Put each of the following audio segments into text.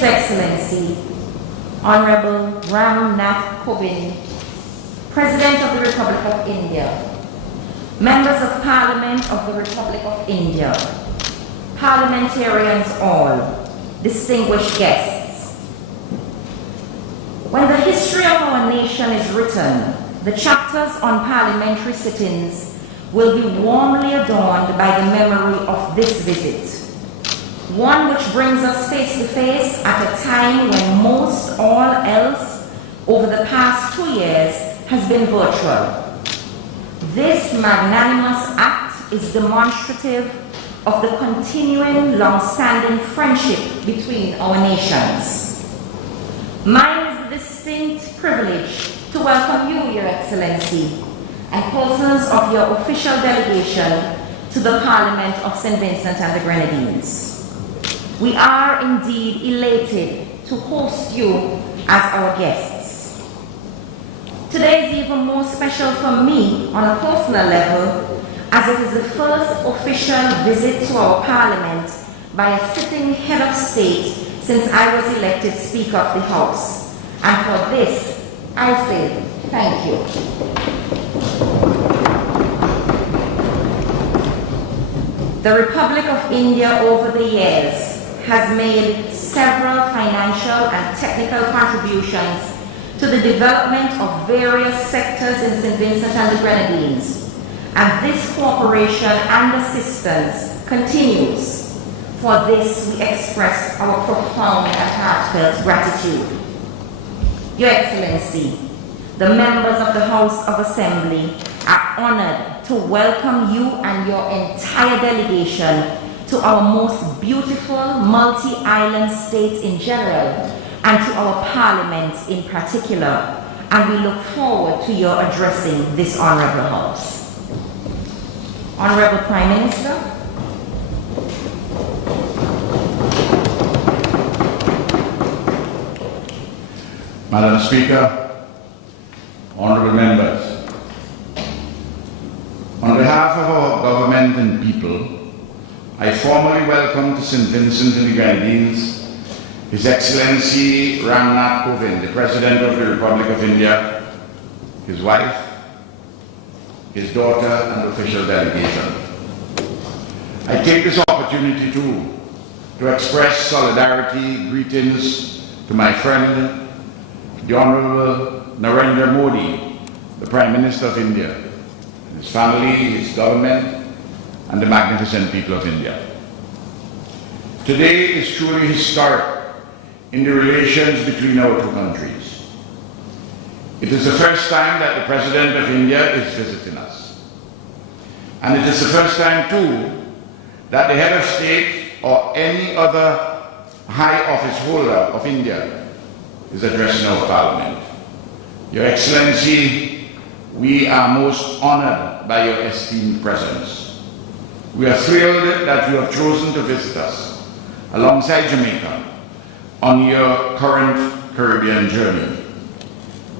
His Excellency, Honorable Ram Nath Kovind, President of the Republic of India, Members of Parliament of the Republic of India, parliamentarians all, distinguished guests. When the history of our nation is written, the chapters on parliamentary sittings will be warmly adorned by the memory of this visit, one which brings us face to face at a time when most all else over the past 2 years has been virtual. This magnanimous act is demonstrative of the continuing long-standing friendship between our nations. Mine is the distinct privilege to welcome you, Your Excellency, and persons of your official delegation to the Parliament of St. Vincent and the Grenadines. We are indeed elated to host you as our guests. Today is even more special for me on a personal level, as it is the first official visit to our Parliament by a sitting head of state since I was elected Speaker of the House. And for this, I say thank you. The Republic of India over the years has made several financial and technical contributions to the development of various sectors in St. Vincent and the Grenadines, and this cooperation and assistance continues. For this, we express our profound and heartfelt gratitude. Your Excellency, the members of the House of Assembly are honored to welcome you and your entire delegation to our most beautiful multi-island state in general, and to our Parliament in particular, and we look forward to your addressing this Honourable House. Honourable Prime Minister. Madam Speaker, honourable members, on behalf of our government and people, I formally welcome to St. Vincent and the Grenadines His Excellency Ram Nath Kovind, the President of the Republic of India, his wife, his daughter, and official delegation. I take this opportunity to express solidarity, greetings to my friend, the Honorable Narendra Modi, the Prime Minister of India, his family, his government, and the magnificent people of India. Today is truly historic in the relations between our two countries. It is the first time that the President of India is visiting us. And it is the first time, too, that the head of state or any other high office holder of India is addressing our Parliament. Your Excellency, we are most honored by your esteemed presence. We are thrilled that you have chosen to visit us alongside Jamaica on your current Caribbean journey.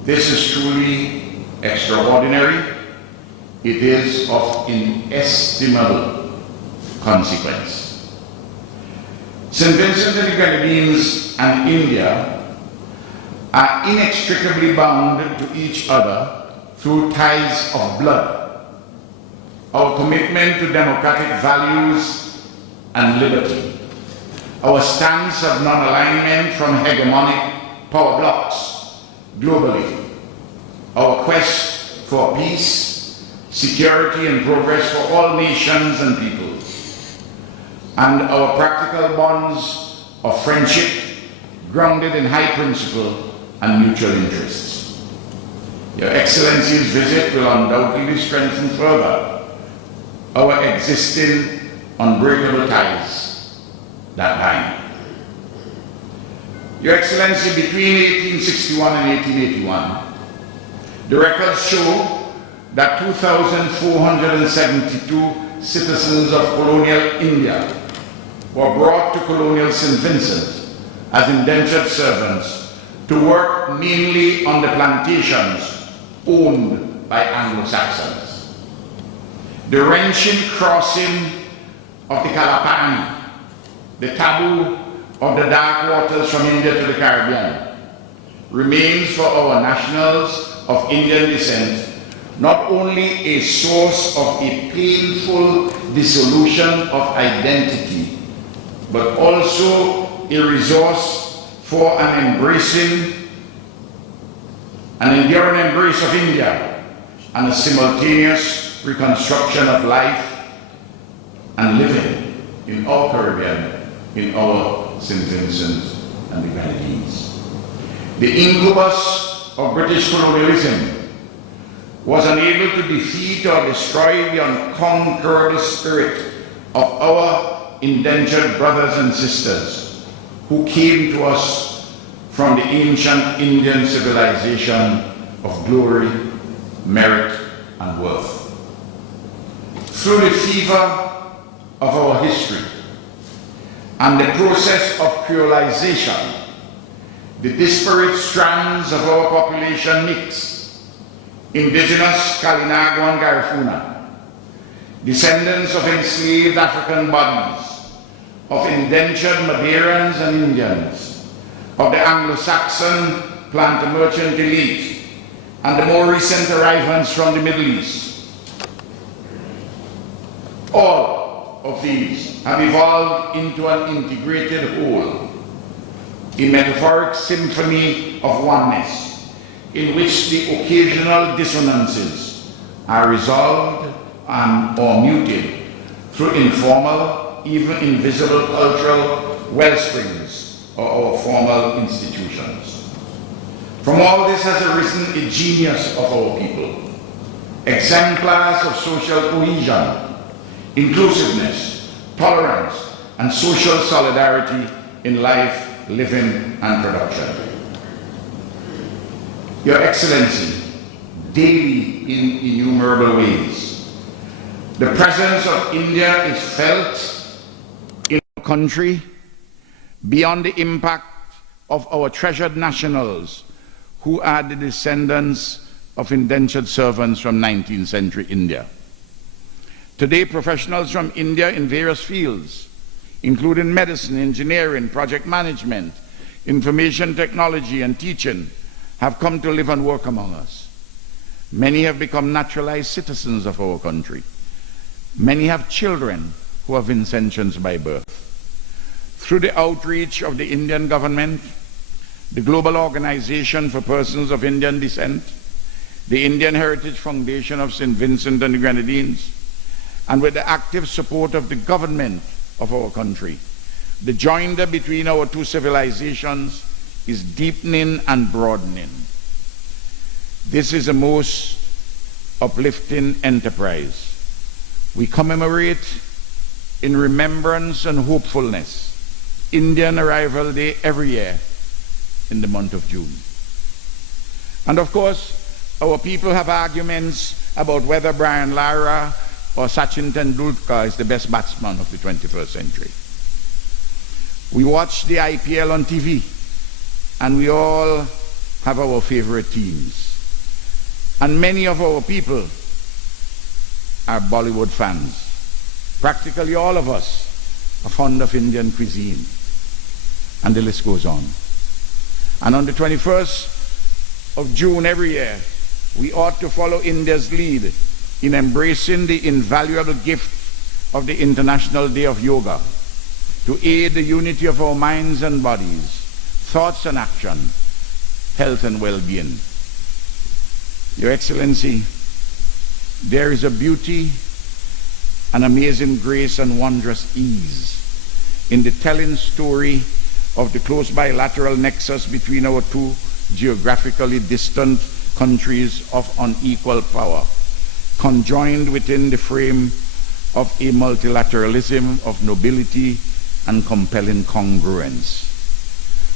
This is truly extraordinary. It is of inestimable consequence. St. Vincent and the Grenadines and India are inextricably bound to each other through ties of blood. Our commitment to democratic values and liberty, our stance of non-alignment from hegemonic power blocs globally, our quest for peace, security, and progress for all nations and peoples, and our practical bonds of friendship grounded in high principle and mutual interests. Your Excellency's visit will undoubtedly strengthen further our existing unbreakable ties that bind. Your Excellency, between 1861 and 1881, the records show that 2,472 citizens of colonial India were brought to colonial St. Vincent as indentured servants to work mainly on the plantations owned by Anglo-Saxons. The wrenching crossing of the Kalapani, the taboo of the dark waters from India to the Caribbean remains for our nationals of Indian descent not only a source of a painful dissolution of identity, but also a resource for an enduring embrace of India and a simultaneous reconstruction of life and living in our Caribbean, in our St. Vincent and the Grenadines. The incubus of British colonialism was unable to defeat or destroy the unconquerable spirit of our indentured brothers and sisters who came to us from the ancient Indian civilization of glory, merit, and worth. Through the fever of our history and the process of creolization, the disparate strands of our population mix. Indigenous Kalinago and Garifuna, descendants of enslaved African bodies, of indentured Madeirans and Indians, of the Anglo-Saxon planter merchant elite, and the more recent arrivals from the Middle East. All of these have evolved into an integrated whole, a metaphoric symphony of oneness, in which the occasional dissonances are resolved or muted through informal, even invisible cultural wellsprings or our formal institutions. From all this has arisen a genius of our people, exemplars of social cohesion, inclusiveness, tolerance, and social solidarity in life, living, and production. Your Excellency, daily in innumerable ways, the presence of India is felt in our country beyond the impact of our treasured nationals who are the descendants of indentured servants from 19th century India. Today, professionals from India in various fields, including medicine, engineering, project management, information technology, and teaching, have come to live and work among us. Many have become naturalized citizens of our country. Many have children who are Vincentians by birth. Through the outreach of the Indian government, the Global Organization for Persons of Indian Descent, the Indian Heritage Foundation of St. Vincent and the Grenadines, and with the active support of the government of our country, the joinder between our two civilizations is deepening and broadening. This is a most uplifting enterprise. We commemorate in remembrance and hopefulness Indian Arrival Day every year in the month of June. And of course, our people have arguments about whether Brian Lara or Sachin Tendulkar is the best batsman of the 21st century. We watch the IPL on TV, and we all have our favorite teams. And many of our people are Bollywood fans. Practically all of us are fond of Indian cuisine. And the list goes on. And on the 21st of June every year, we ought to follow India's lead in embracing the invaluable gift of the International Day of Yoga to aid the unity of our minds and bodies, thoughts and action, health and well-being. Your Excellency, there is a beauty, an amazing grace and wondrous ease in the telling story of the close bilateral nexus between our two geographically distant countries of unequal power, conjoined within the frame of a multilateralism of nobility and compelling congruence.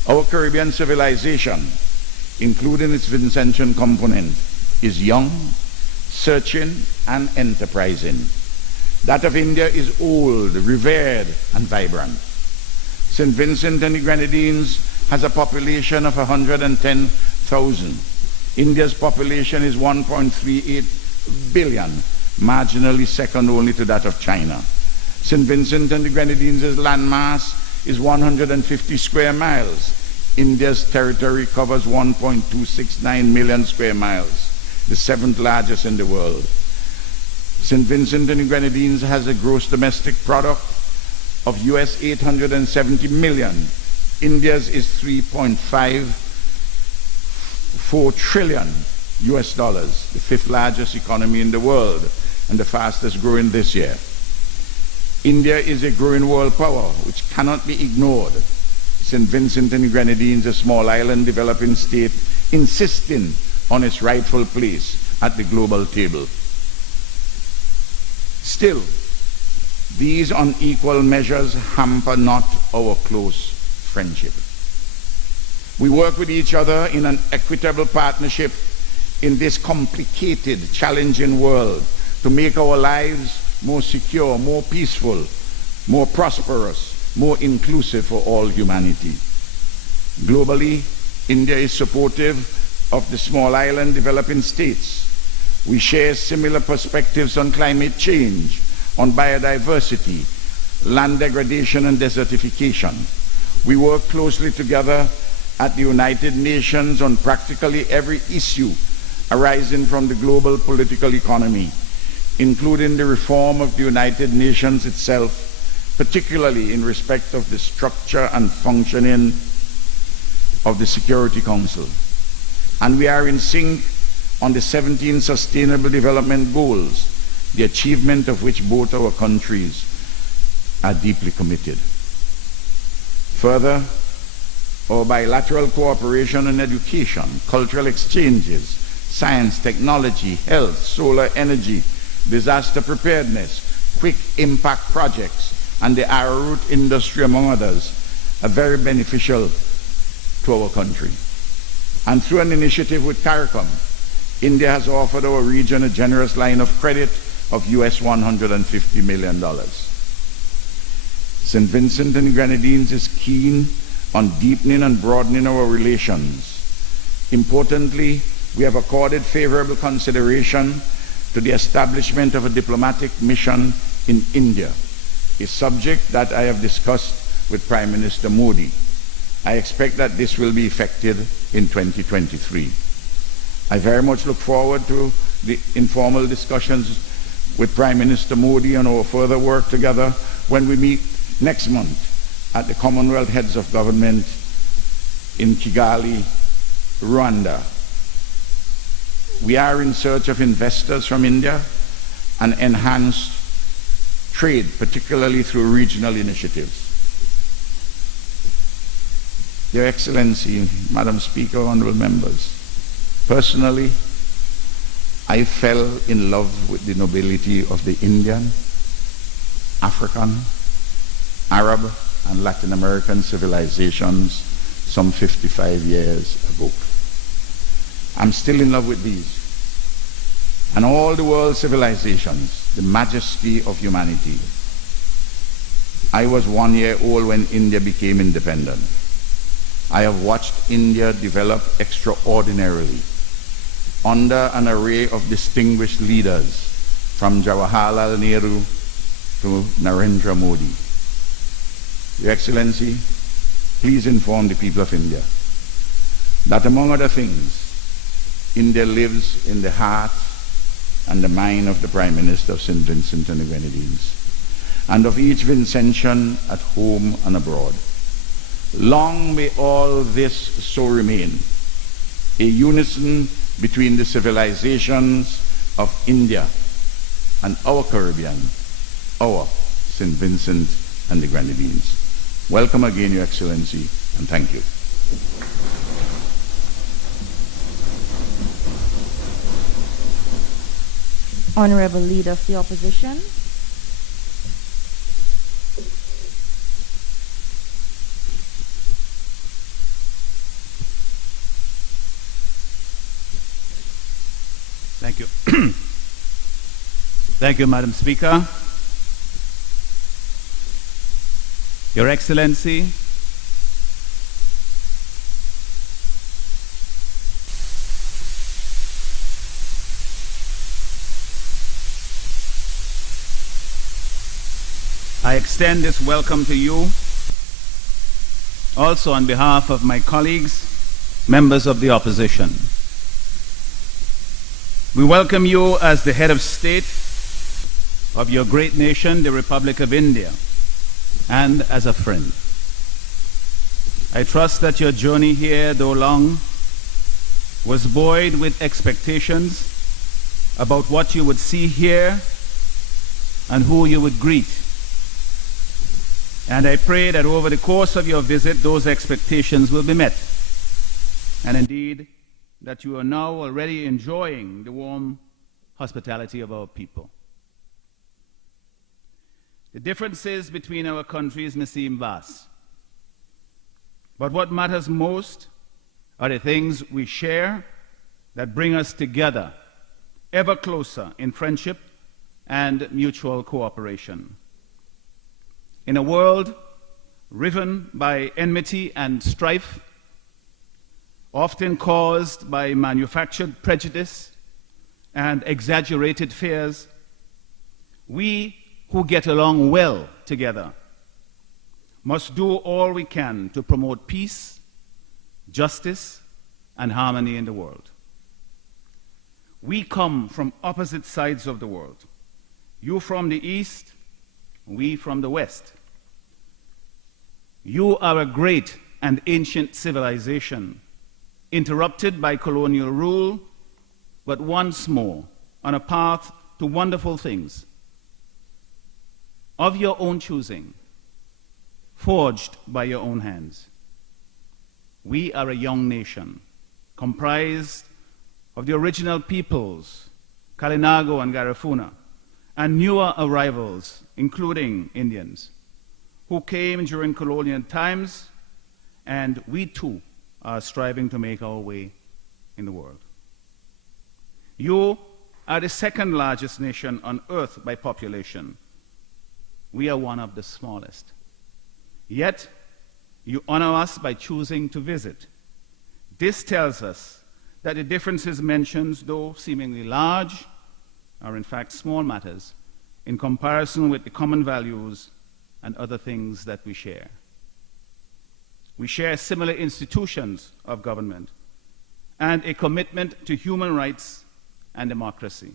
Our Caribbean civilization, including its Vincentian component, is young, searching, and enterprising. That of India is old, revered, and vibrant. St. Vincent and the Grenadines has a population of 110,000. India's population is 1.38 billion, marginally second only to that of China. St. Vincent and the Grenadines' landmass is 150 square miles. India's territory covers 1.269 million square miles, the seventh largest in the world. St. Vincent and the Grenadines has a gross domestic product of US 870 million. India's is 3.54 trillion US dollars, the fifth largest economy in the world and the fastest growing this year. India is a growing world power which cannot be ignored. St. Vincent and the Grenadines, a small island developing state, insisting on its rightful place at the global table. Still, these unequal measures hamper not our close friendship. We work with each other in an equitable partnership in this complicated, challenging world to make our lives more secure, more peaceful, more prosperous, more inclusive for all humanity. Globally, India is supportive of the small island developing states. We share similar perspectives on climate change, on biodiversity, land degradation and desertification. We work closely together at the United Nations on practically every issue arising from the global political economy, including the reform of the United Nations itself, particularly in respect of the structure and functioning of the Security Council. And we are in sync on the 17 Sustainable Development Goals, the achievement of which both our countries are deeply committed. Further, our bilateral cooperation in education, cultural exchanges, science, technology, health, solar energy, disaster preparedness, quick impact projects, and the arrowroot industry, among others, are very beneficial to our country. And through an initiative with CARICOM, India has offered our region a generous line of credit of US $150 million. St. Vincent and the Grenadines is keen on deepening and broadening our relations. Importantly, we have accorded favorable consideration to the establishment of a diplomatic mission in India, a subject that I have discussed with Prime Minister Modi. I expect that this will be effected in 2023. I very much look forward to the informal discussions with Prime Minister Modi on our further work together when we meet next month at the Commonwealth Heads of Government in Kigali, Rwanda. We are in search of investors from India and enhanced trade, particularly through regional initiatives. Your Excellency, Madam Speaker, honorable members, personally, I fell in love with the nobility of the Indian, African, Arab, and Latin American civilizations some 55 years ago. I'm still in love with these. And all the world civilizations, the majesty of humanity. I was 1 year old when India became independent. I have watched India develop extraordinarily under an array of distinguished leaders, from Jawaharlal Nehru to Narendra Modi. Your Excellency, please inform the people of India that, among other things, India lives in the heart and the mind of the Prime Minister of St. Vincent and the Grenadines, and of each Vincentian at home and abroad. Long may all this so remain, a unison between the civilizations of India and our Caribbean, our St. Vincent and the Grenadines. Welcome again, Your Excellency, and thank you. Honorable Leader of the Opposition. Thank you. Thank you, Madam Speaker. Your Excellency, I extend this welcome to you also on behalf of my colleagues, members of the opposition. We welcome you as the head of state of your great nation, the Republic of India, and as a friend. I trust that your journey here, though long, was buoyed with expectations about what you would see here and who you would greet. And I pray that over the course of your visit, those expectations will be met. And indeed, that you are now already enjoying the warm hospitality of our people. The differences between our countries may seem vast, but what matters most are the things we share that bring us together, ever closer in friendship and mutual cooperation. In a world riven by enmity and strife, often caused by manufactured prejudice and exaggerated fears, we who get along well together must do all we can to promote peace, justice, and harmony in the world. We come from opposite sides of the world. You from the east, we from the west. You are a great and ancient civilization, interrupted by colonial rule, but once more on a path to wonderful things of your own choosing, forged by your own hands. We are a young nation, comprised of the original peoples, Kalinago and Garifuna, and newer arrivals, including Indians, who came during colonial times, and we too are striving to make our way in the world. You are the second largest nation on earth by population. We are one of the smallest. Yet, you honor us by choosing to visit. This tells us that the differences mentioned, though seemingly large, are in fact small matters in comparison with the common values and other things that we share. We share similar institutions of government and a commitment to human rights and democracy.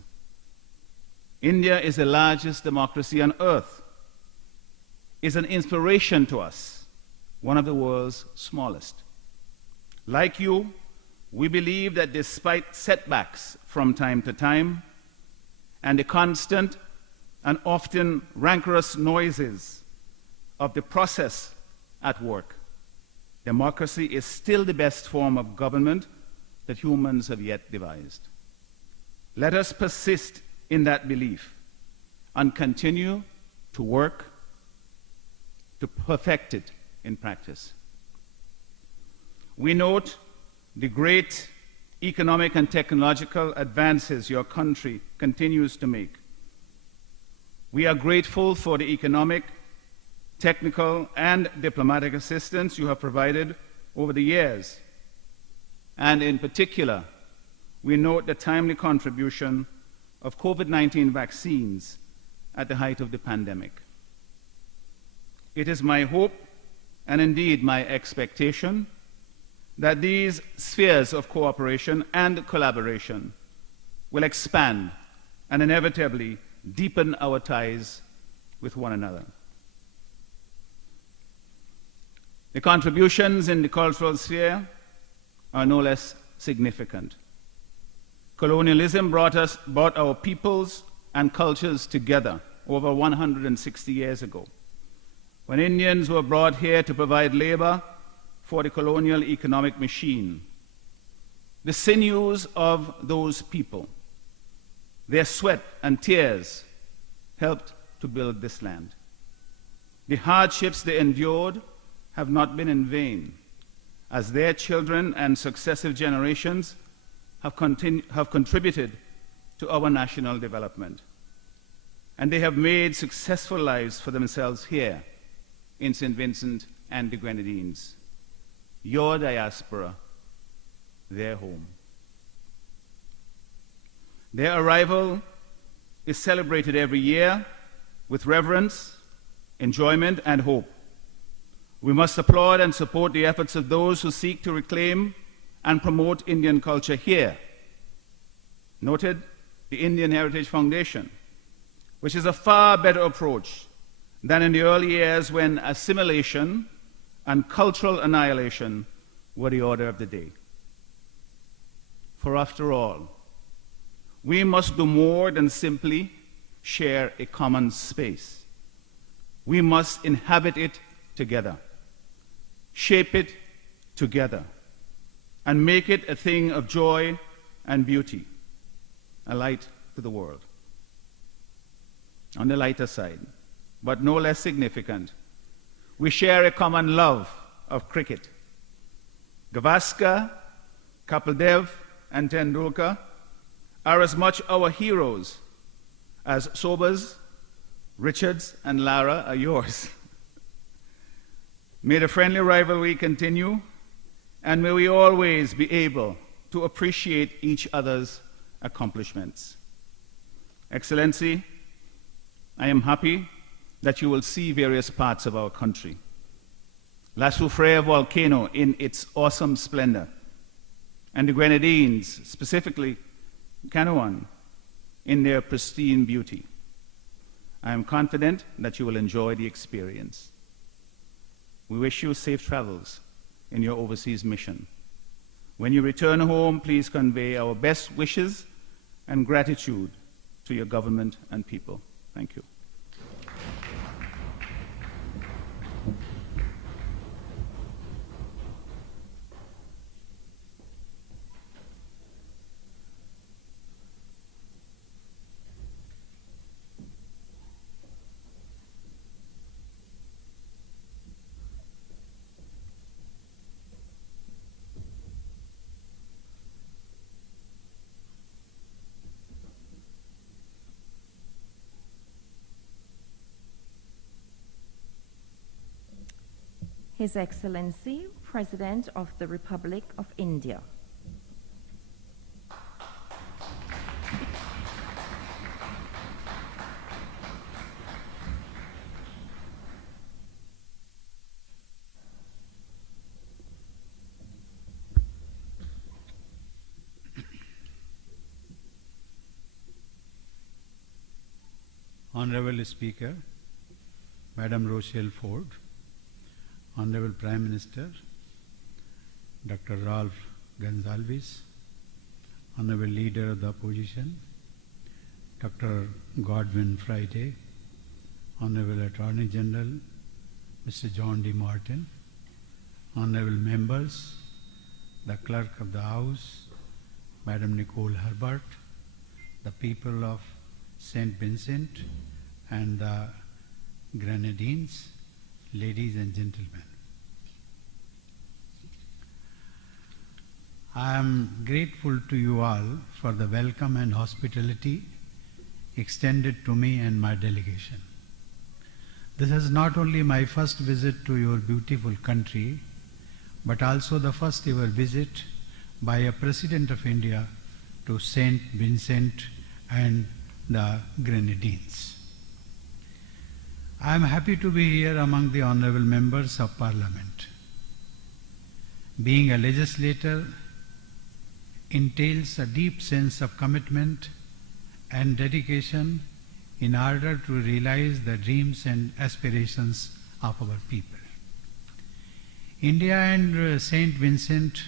India is the largest democracy on earth, is an inspiration to us, one of the world's smallest. Like you, we believe that despite setbacks from time to time and the constant and often rancorous noises of the process at work, democracy is still the best form of government that humans have yet devised. Let us persist in that belief and continue to work to perfect it in practice. We note the great economic and technological advances your country continues to make. We are grateful for the economic, technical, and diplomatic assistance you have provided over the years. And in particular, we note the timely contribution of COVID-19 vaccines at the height of the pandemic. It is my hope, and indeed my expectation, that these spheres of cooperation and collaboration will expand and inevitably deepen our ties with one another. The contributions in the cultural sphere are no less significant. Colonialism brought our peoples and cultures together over 160 years ago, when Indians were brought here to provide labor for the colonial economic machine. The sinews of those people, their sweat and tears, helped to build this land. The hardships they endured have not been in vain, as their children and successive generations have contributed to our national development. And they have made successful lives for themselves here in St. Vincent and the Grenadines. Your diaspora, their home. Their arrival is celebrated every year with reverence, enjoyment, and hope. We must applaud and support the efforts of those who seek to reclaim and promote Indian culture here. Noted the Indian Heritage Foundation, which is a far better approach than in the early years when assimilation and cultural annihilation were the order of the day. For after all, we must do more than simply share a common space. We must inhabit it together, shape it together, and make it a thing of joy and beauty, a light to the world. On the lighter side, but no less significant, we share a common love of cricket. Gavaskar, Kapil Dev, and Tendulkar are as much our heroes as Sobers, Richards, and Lara are yours. May the friendly rivalry continue, and may we always be able to appreciate each other's accomplishments. Excellency, I am happy that you will see various parts of our country. La Soufrière volcano in its awesome splendor, and the Grenadines, specifically Canouan, in their pristine beauty. I am confident that you will enjoy the experience. We wish you safe travels in your overseas mission. When you return home, please convey our best wishes and gratitude to your government and people. Thank you. His Excellency, President of the Republic of India. Honorable Speaker, Madam Rochelle Ford, Honorable Prime Minister, Dr. Ralph Gonsalves, Honorable Leader of the Opposition, Dr. Godwin Friday, Honorable Attorney General, Mr. John D. Martin, Honorable Members, the Clerk of the House, Madam Nicole Herbert, the people of St. Vincent and the Grenadines, ladies and gentlemen. I am grateful to you all for the welcome and hospitality extended to me and my delegation. This is not only my first visit to your beautiful country, but also the first ever visit by a President of India to St. Vincent and the Grenadines. I am happy to be here among the honorable members of Parliament. Being a legislator entails a deep sense of commitment and dedication in order to realize the dreams and aspirations of our people. India and St. Vincent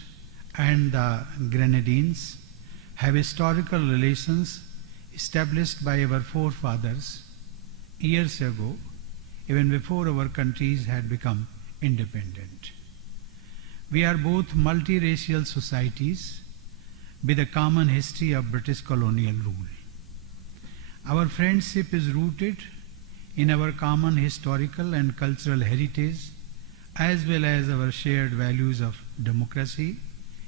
and the Grenadines have historical relations established by our forefathers years ago, even before our countries had become independent. We are both multiracial societies with a common history of British colonial rule. Our friendship is rooted in our common historical and cultural heritage, as well as our shared values of democracy,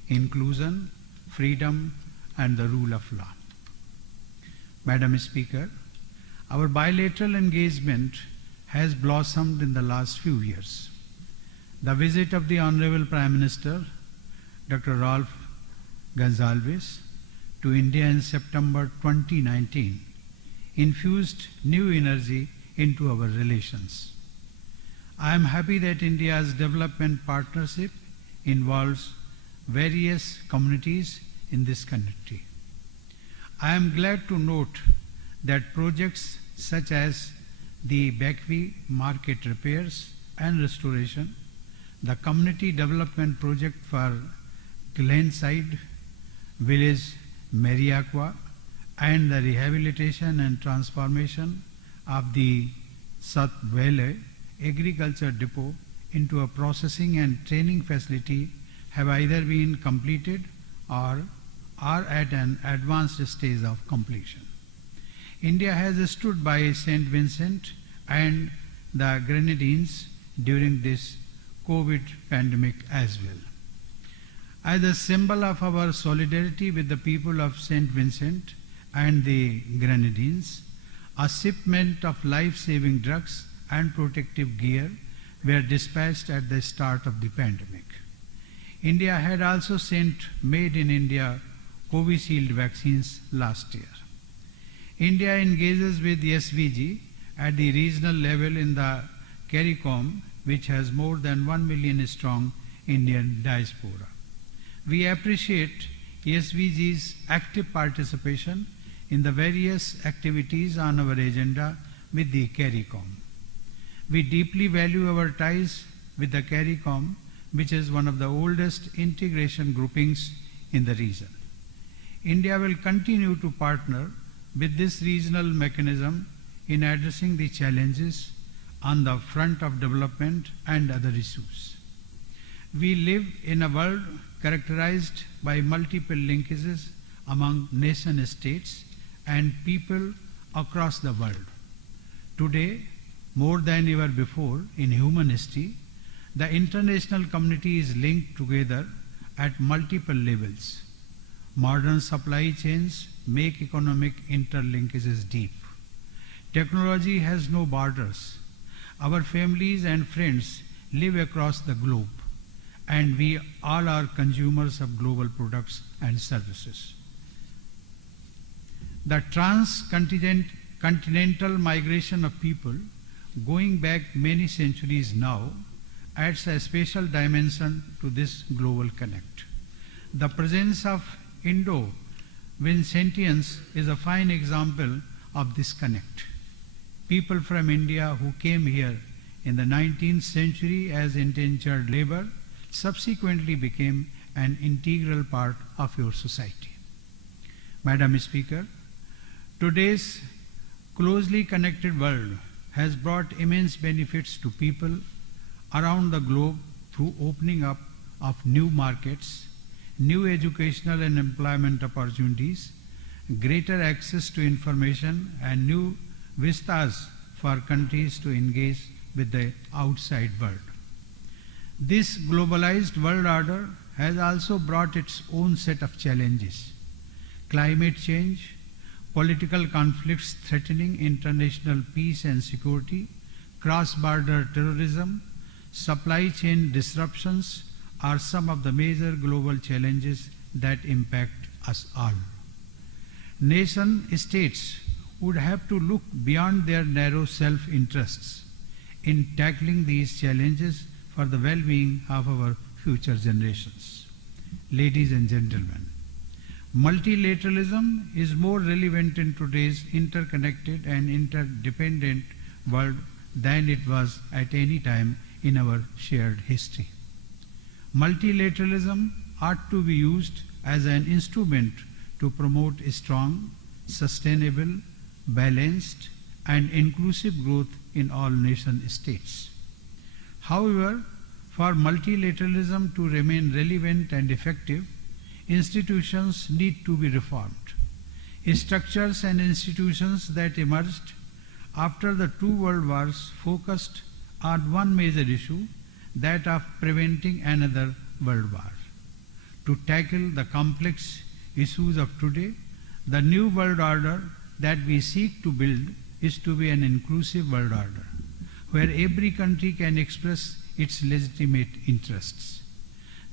inclusion, freedom, and the rule of law. Madam Speaker, our bilateral engagement has blossomed in the last few years. The visit of the Honorable Prime Minister, Dr. Ralph Gonsalves, to India in September 2019 infused new energy into our relations. I am happy that India's development partnership involves various communities in this country. I am glad to note that projects such as the Bakwi market repairs and restoration, the community development project for Glenside village Mariaqua, and the rehabilitation and transformation of the Satvele agriculture depot into a processing and training facility have either been completed or are at an advanced stage of completion. India has stood by St. Vincent and the Grenadines during this COVID pandemic as well. As a symbol of our solidarity with the people of St. Vincent and the Grenadines, a shipment of life-saving drugs and protective gear were dispatched at the start of the pandemic. India had also sent made in India Covishield vaccines last year. India engages with the SVG at the regional level in the CARICOM, which has more than 1 million strong Indian diaspora. We appreciate SVG's active participation in the various activities on our agenda with the CARICOM. We deeply value our ties with the CARICOM, which is one of the oldest integration groupings in the region. India will continue to partner with this regional mechanism in addressing the challenges on the front of development and other issues. We live in a world characterized by multiple linkages among nation states and people across the world. Today, more than ever before in human history, the international community is linked together at multiple levels. Modern supply chains make economic interlinkages deep. Technology has no borders. Our families and friends live across the globe, and we all are consumers of global products and services. The transcontinental migration of people going back many centuries now adds a special dimension to this global connect. The presence of Indo-Vincentians is a fine example of this connect. People from India who came here in the 19th century as indentured labor subsequently became an integral part of your society. Madam Speaker, today's closely connected world has brought immense benefits to people around the globe through opening up of new markets, new educational and employment opportunities, greater access to information, and new vistas for countries to engage with the outside world. This globalized world order has also brought its own set of challenges. Climate change, political conflicts threatening international peace and security, cross-border terrorism, supply chain disruptions are some of the major global challenges that impact us all. Nation-states would have to look beyond their narrow self-interests in tackling these challenges for the well-being of our future generations. Ladies and gentlemen, multilateralism is more relevant in today's interconnected and interdependent world than it was at any time in our shared history. Multilateralism ought to be used as an instrument to promote a strong, sustainable, balanced, and inclusive growth in all nation states. However, for multilateralism to remain relevant and effective, institutions need to be reformed. Structures and institutions that emerged after the two world wars focused on one major issue, that of preventing another world war. To tackle the complex issues of today, the new world order that we seek to build is to be an inclusive world order, where every country can express its legitimate interests.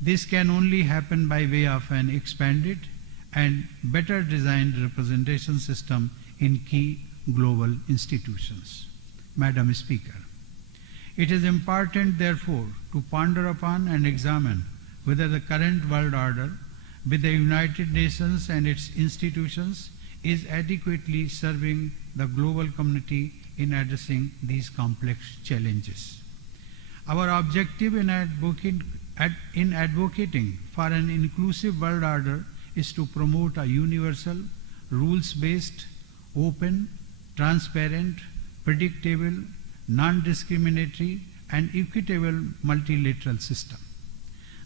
This can only happen by way of an expanded and better designed representation system in key global institutions. Madam Speaker, It is important, therefore, to ponder upon and examine whether the current world order with the United Nations and its institutions is adequately serving the global community in addressing these complex challenges. Our objective in advocating for an inclusive world order is to promote a universal, rules-based, open, transparent, predictable, non-discriminatory and equitable multilateral system.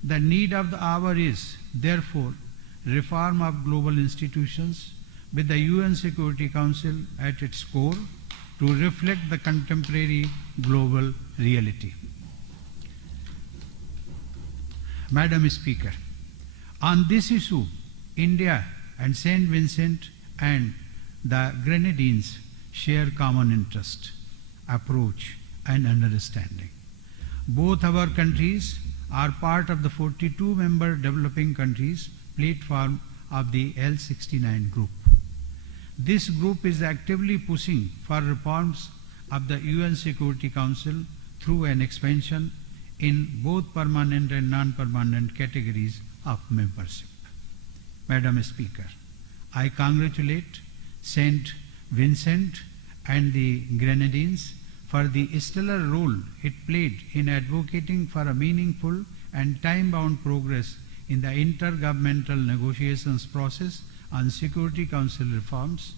The need of the hour is, therefore, reform of global institutions with the UN Security Council at its core to reflect the contemporary global reality. Madam Speaker, on this issue, India and St. Vincent and the Grenadines share common interest, approach and understanding. Both our countries are part of the 42-member developing countries platform of the L69 group. This group is actively pushing for reforms of the UN Security Council through an expansion in both permanent and non-permanent categories of membership. Madam Speaker, I congratulate St. Vincent and the Grenadines for the stellar role it played in advocating for a meaningful and time-bound progress in the intergovernmental negotiations process on Security Council reforms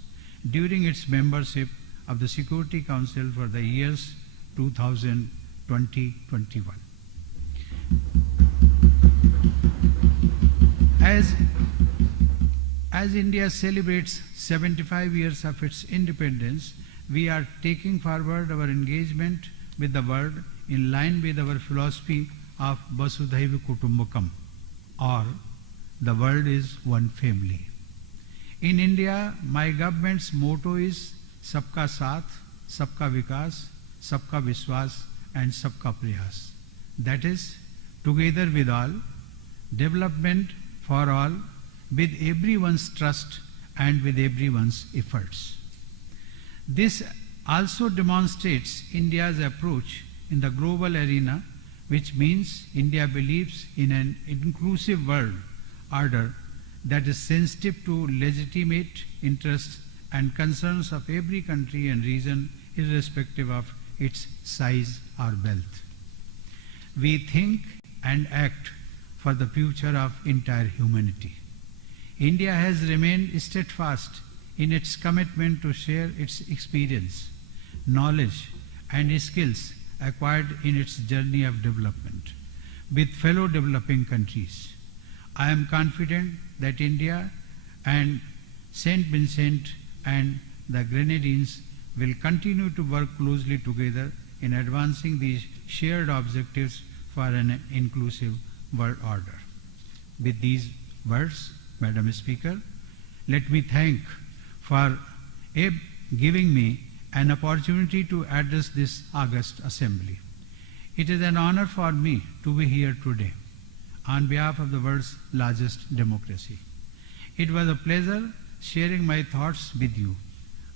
during its membership of the Security Council for the years 2020-21. As India celebrates 75 years of its independence, we are taking forward our engagement with the world in line with our philosophy of Vasudhaiva Kutumbakam, or the world is one family. In India, my government's motto is Sabka Saath, Sabka Vikas, Sabka Vishwas and Sabka Prayas. That is, together with all, development for all, with everyone's trust and with everyone's efforts. This also demonstrates India's approach in the global arena, which means India believes in an inclusive world order that is sensitive to legitimate interests and concerns of every country and region, irrespective of its size or wealth. We think and act for the future of entire humanity. India has remained steadfast in its commitment to share its experience, knowledge and skills acquired in its journey of development with fellow developing countries. I am confident that India and St. Vincent and the Grenadines will continue to work closely together in advancing these shared objectives for an inclusive world order. With these words, Madam Speaker, let me thank for giving me an opportunity to address this august assembly. It is an honor for me to be here today on behalf of the world's largest democracy. It was a pleasure sharing my thoughts with you.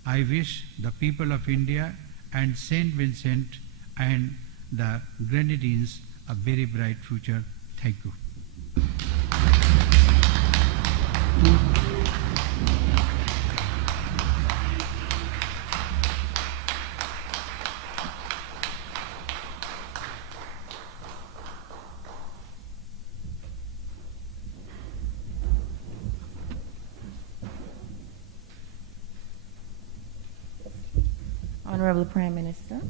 I wish the people of India and St. Vincent and the Grenadines a very bright future. Thank you. Honorable Prime Minister.